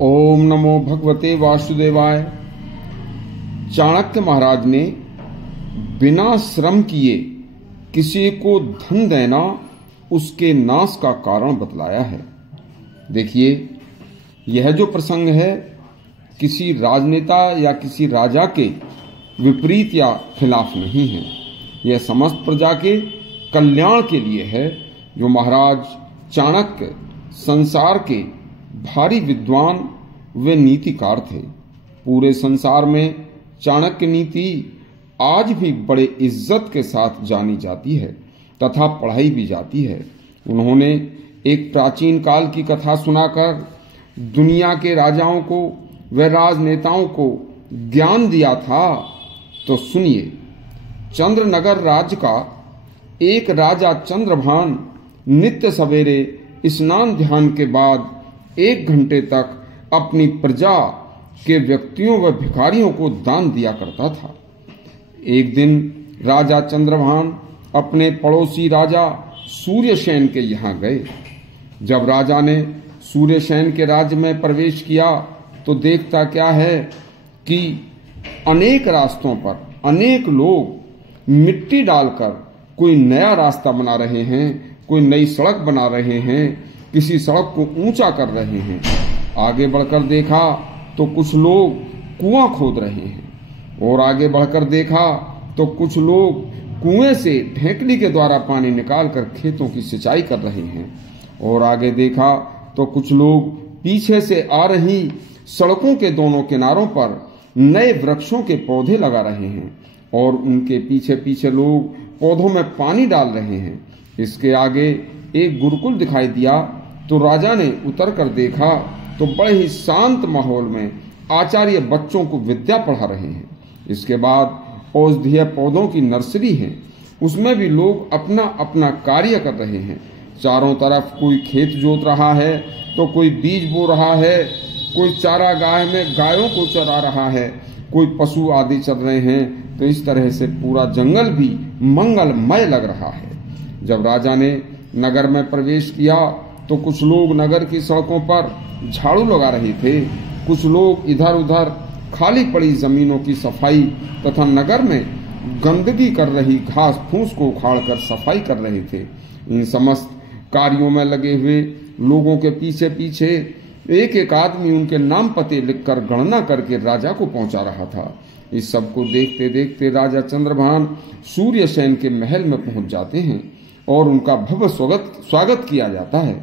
ओम नमो भगवते वासुदेवाय। चाणक्य महाराज ने बिना श्रम किए किसी को धन देना उसके नाश का कारण बतलाया है। देखिए, यह जो प्रसंग है किसी राजनेता या किसी राजा के विपरीत या खिलाफ नहीं है। यह समस्त प्रजा के कल्याण के लिए है। जो महाराज चाणक्य संसार के भारी विद्वान वे नीतिकार थे। पूरे संसार में चाणक्य नीति आज भी बड़े इज्जत के साथ जानी जाती है तथा पढ़ाई भी जाती है। उन्होंने एक प्राचीन काल की कथा सुनाकर दुनिया के राजाओं को व राजनेताओं को ज्ञान दिया था। तो सुनिए, चंद्रनगर राज्य का एक राजा चंद्रभान नित्य सवेरे स्नान ध्यान के बाद 1 घंटे तक अपनी प्रजा के व्यक्तियों व भिखारियों को दान दिया करता था। एक दिन राजा चंद्रभान अपने पड़ोसी राजा सूर्यसेन के यहाँ गए। जब राजा ने सूर्यसेन के राज्य में प्रवेश किया तो देखता क्या है कि अनेक रास्तों पर अनेक लोग मिट्टी डालकर कोई नया रास्ता बना रहे हैं, कोई नई सड़क बना रहे हैं, किसी सड़क को ऊंचा कर रहे हैं। आगे बढ़कर देखा तो कुछ लोग कुआं खोद रहे हैं और आगे बढ़कर देखा तो कुछ लोग कुएं से ढेकली के द्वारा पानी निकालकर खेतों की सिंचाई कर रहे हैं और आगे देखा तो कुछ लोग पीछे से आ रही सड़कों के दोनों किनारों पर नए वृक्षों के पौधे लगा रहे हैं और उनके पीछे पीछे लोग पौधों में पानी डाल रहे हैं। इसके आगे एक गुरुकुल दिखाई दिया तो राजा ने उतर कर देखा तो बड़े ही शांत माहौल में आचार्य बच्चों को विद्या पढ़ा रहे हैं। इसके बाद औषधीय पौधों की नर्सरी है, उसमें भी लोग अपना अपना कार्य कर रहे हैं। चारों तरफ कोई खेत जोत रहा है तो कोई बीज बो रहा है, कोई चारा गाह में गायों को चरा रहा है, कोई पशु आदि चल रहे हैं। तो इस तरह से पूरा जंगल भी मंगलमय लग रहा है। जब राजा ने नगर में प्रवेश किया तो कुछ लोग नगर की सड़कों पर झाड़ू लगा रहे थे, कुछ लोग इधर उधर खाली पड़ी जमीनों की सफाई तथा नगर में गंदगी कर रही घास फूस को उखाड़कर सफाई कर रहे थे। इन समस्त कार्यों में लगे हुए लोगों के पीछे पीछे एक एक आदमी उनके नाम पते लिखकर गणना करके राजा को पहुंचा रहा था। इस सब को देखते देखते राजा चंद्रभान सूर्यसेन के महल में पहुंच जाते हैं और उनका भव्य स्वागत किया जाता है।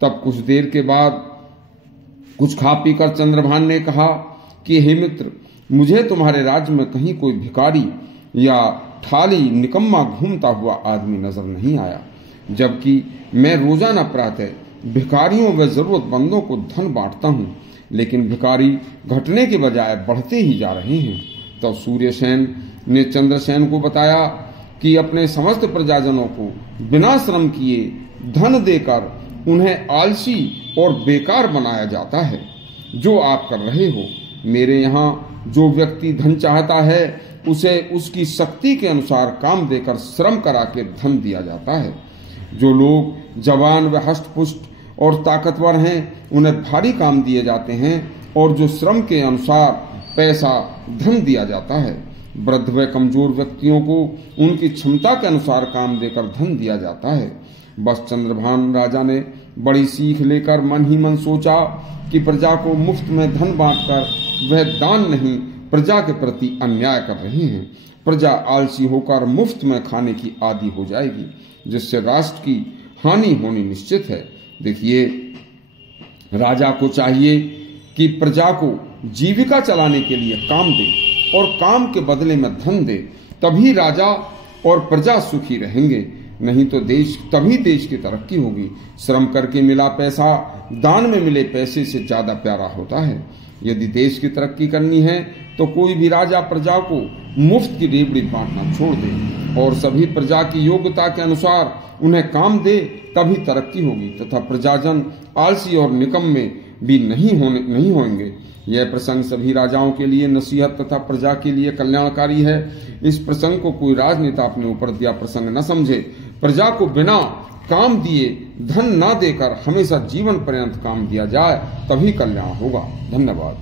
तब कुछ देर के बाद कुछ खा पी कर चंद्रभान ने कहा कि हे मित्र, मुझे तुम्हारे राज्य में कहीं कोई भिखारी या ठाली निकम्मा घूमता हुआ आदमी नजर नहीं आया, जबकि मैं रोजाना प्रातः भिखारियों व जरूरतमंदों को धन बांटता हूँ, लेकिन भिखारी घटने के बजाय बढ़ते ही जा रहे हैं। तब सूर्यसेन ने चंद्रसेन को बताया कि अपने समस्त प्रजाजनों को बिना श्रम किए धन देकर उन्हें आलसी और बेकार बनाया जाता है। जो आप कर रहे हो, मेरे यहाँ जो व्यक्ति धन चाहता है उसे उसकी शक्ति के अनुसार काम देकर श्रम करा के धन दिया जाता है। जो लोग जवान व हष्टपुष्ट और ताकतवर हैं उन्हें भारी काम दिए जाते हैं और जो श्रम के अनुसार पैसा धन दिया जाता है। वृद्ध व कमजोर व्यक्तियों को उनकी क्षमता के अनुसार काम देकर धन दिया जाता है। बस चंद्रभान राजा ने बड़ी सीख लेकर मन ही मन सोचा कि प्रजा को मुफ्त में धन बांटकर वह दान नहीं प्रजा के प्रति अन्याय कर रहे हैं। प्रजा आलसी होकर मुफ्त में खाने की आदी हो जाएगी, जिससे राष्ट्र की हानि होनी निश्चित है। देखिए, राजा को चाहिए कि प्रजा को जीविका चलाने के लिए काम दे और काम के बदले में धन दे, तभी राजा और प्रजा सुखी रहेंगे। नहीं तो तभी देश की तरक्की होगी। श्रम करके मिला पैसा दान में मिले पैसे से ज्यादा प्यारा होता है। यदि देश की तरक्की करनी है तो कोई भी राजा प्रजा को मुफ्त की रेवड़ी बांटना छोड़ दे और सभी प्रजा की योग्यता के अनुसार उन्हें काम दे, तभी तरक्की होगी तथा प्रजाजन आलसी और निकम्मे भी नहीं होंगे। यह प्रसंग सभी राजाओं के लिए नसीहत तथा प्रजा के लिए कल्याणकारी है। इस प्रसंग को कोई राजनेता अपने ऊपर दिया प्रसंग न समझे। प्रजा को बिना काम दिए धन न देकर हमेशा जीवन पर्यंत काम दिया जाए, तभी कल्याण होगा। धन्यवाद।